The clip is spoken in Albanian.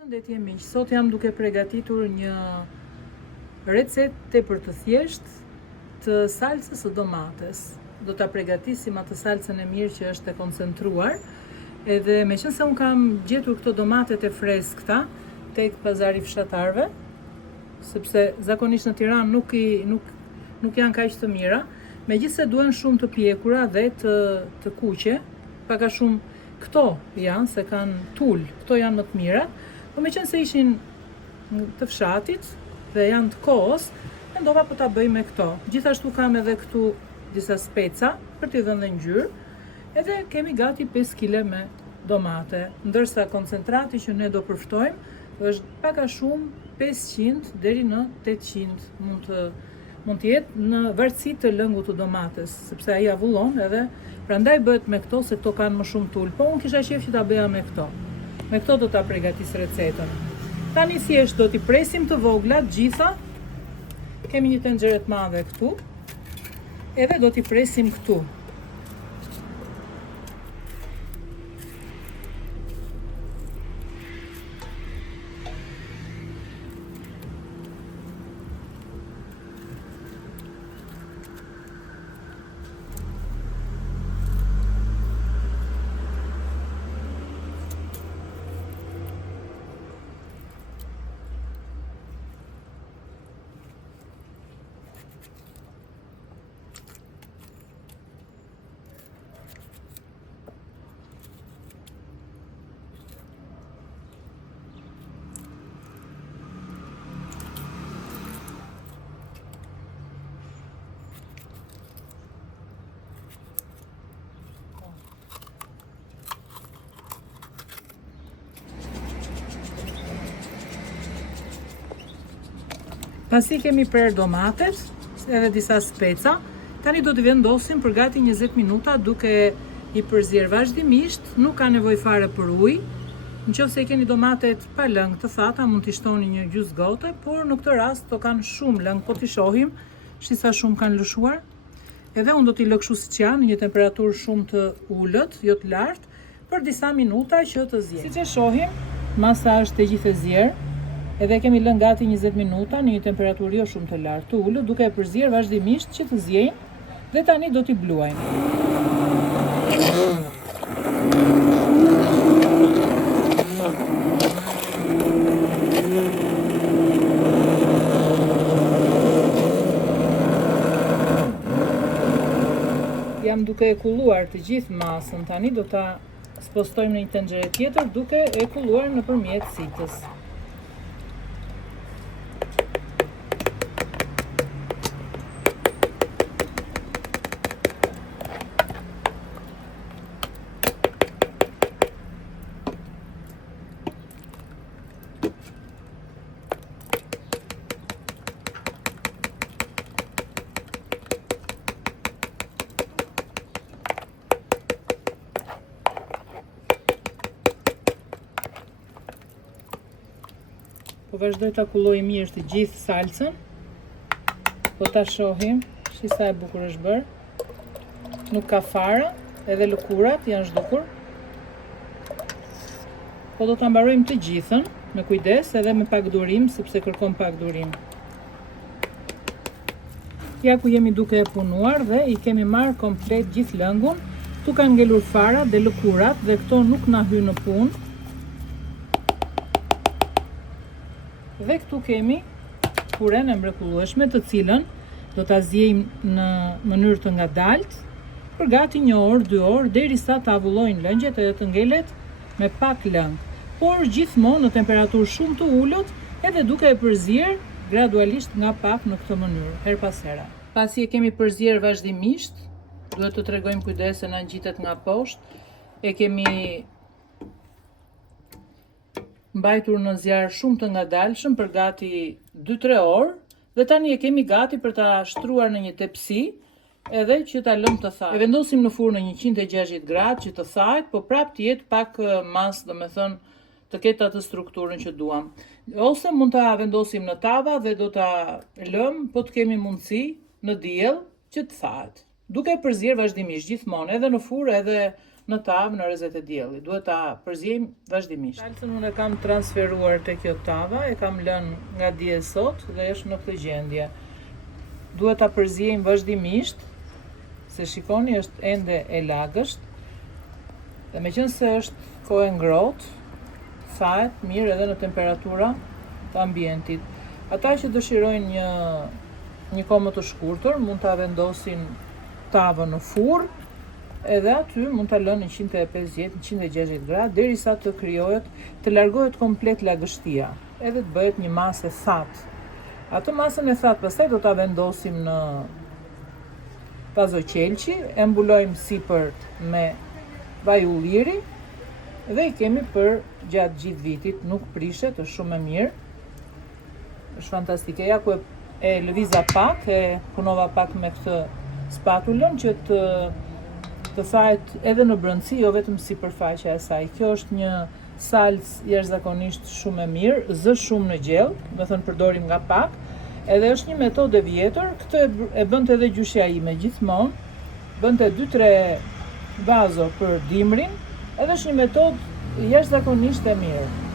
Përshëndetje miq, sot jam duke përgatitur një recetë tepër të thjeshtë të salcës së domates. Do ta përgatisim atë salcën e mirë që është e koncentruar, edhe meqense un kam gjetur këto domatet e freskëta tek pazari fshatarëve, sepse zakonisht në Tiranë nuk janë kaq të mira, megjithse duhen shumë të pjekura dhe të kuqe, pak a shumë këto janë se kanë tul, këto janë më të mira. Po meqense ishin të fshatit dhe janë të kohës, mendova po ta bëj me këto. Gjithashtu kam edhe këtu disa speca për t'i dhënë ngjyrë, edhe kemi gati 5 kg me domate, ndërsa koncentrati që ne do përftojmë është pak a shumë 500 deri në 800 mund të jetë në varësi të lëngut të domates, sepse ai avullon edhe prandaj bëhet me këto se këto kanë më shumë tul. Po unë kisha qejf që ta bëja me këto. Me këto do ta përgatis recetën. Tani thjesht do t'i presim të vogla të gjitha. Kemi një tenxhere të madhe këtu. Edhe do t'i presim këtu. Pasi kemi prerë domatet, edhe disa speca, tani do t'i vendosim për gati 20 minuta duke i përzier vazhdimisht, nuk ka nevojë fare për ujë. Nëse keni domatet pa lëng të thata, mund t'i shtoni një gjysmë gote, por në këtë rast do kanë shumë lëng, po t'i shohim, sa shumë kanë lëshuar. Edhe unë do t'i lë kështu siç janë, në një temperaturë shumë të ulët, jo të lartë, për disa minuta që të zjejnë. Siç e shohim, masa është e gjithë e zier. Edhe kemi lënë gati 20 minuta në një temperaturë jo shumë të lartë të ulët, duke e përzier vazhdimisht që të zjejnë, dhe tani do t'i bluajmë. Jam duke e kulluar të gjithë masën, tani do ta spostojmë në një tenxhere tjetër duke e kulluar nëpërmjet sitës. Po vazhdoj ta kulloj mirë të gjithë salcën. Po ta shohim, sa e bukur është bërë. Nuk ka fara, edhe lëkurat janë zhdukur. Po do ta mbarojmë të gjithën, me kujdes edhe me pak durim, sepse kërkon pak durim. Ja ku jemi duke e punuar dhe i kemi marrë komplet gjithë lëngun. Tu kanë ngelur fara dhe lëkurat dhe këto nuk na hynë në punë. Dhe këtu kemi puren e mrekullueshme, të cilën do ta zjejmë në mënyrë të ngadaltë për gati 1 orë, 2 orë, derisa të avullojnë lëngjet edhe të ngelet me pak lëng. Por gjithmonë në temperaturë shumë të ulët, edhe duke e përzier gradualisht nga pak në këtë mënyrë, her pas here. Pasi e kemi përzier vazhdimisht, duhet të tregojmë kujdes se na ngjitet nga poshtë, e kemi mbajtur në zjarr shumë të ngadalshëm për gati 2-3 orë, dhe tani e kemi gati për ta shtruar në një tepsi, edhe që ta lëmë të thahet. E vendosim në furrë në 160 gradë që të thahet, po prap të jetë pak mas, domethënë të ketë atë strukturën që duam. Ose mund ta vendosim në tava dhe do ta lëm, po të kemi mundësi në diell që të thahet. Duke e përzier vazhdimisht gjithmonë, edhe në furrë edhe në tavë në rrezet e diellit. Duhet ta përziejmë vazhdimisht. Salcën unë e kam transferuar te kjo tava, e kam lënë nga dje sot dhe është në këtë gjendje. Duhet ta përziejmë vazhdimisht, se shikoni është ende e lagësht. Dhe meqense është kohë ngrohtë, thahet mirë edhe në temperatura të ambientit. Ata që dëshirojnë një kohë më të shkurtër mund ta vendosin tavën në furrë, edhe aty mund ta lënë në 150-160 gradë derisa të krijohet, të largohet komplet lagështia, edhe të bëhet një masë e thatë. Atë masën e thatë pastaj do ta vendosim në pazoqelçi, e mbulojmë sipër me vaj ulliri dhe i kemi për gjatë gjithë vitit, nuk prishet, është shumë e mirë. Është fantastike. Ja ku e lëviza pak, e punova pak me këtë spatulën që të thahet edhe në brendësi, jo vetëm sipërfaqja e saj. Kjo është një salcë jashtëzakonisht shumë e mirë, zë shumë në gjell, do të thënë përdorim nga pak, edhe është një metodë e vjetër. Këtë e bënte edhe gjyshja ime gjithmonë, bënte 2-3 vazo për dimrin, edhe është një metodë jashtëzakonisht e mirë.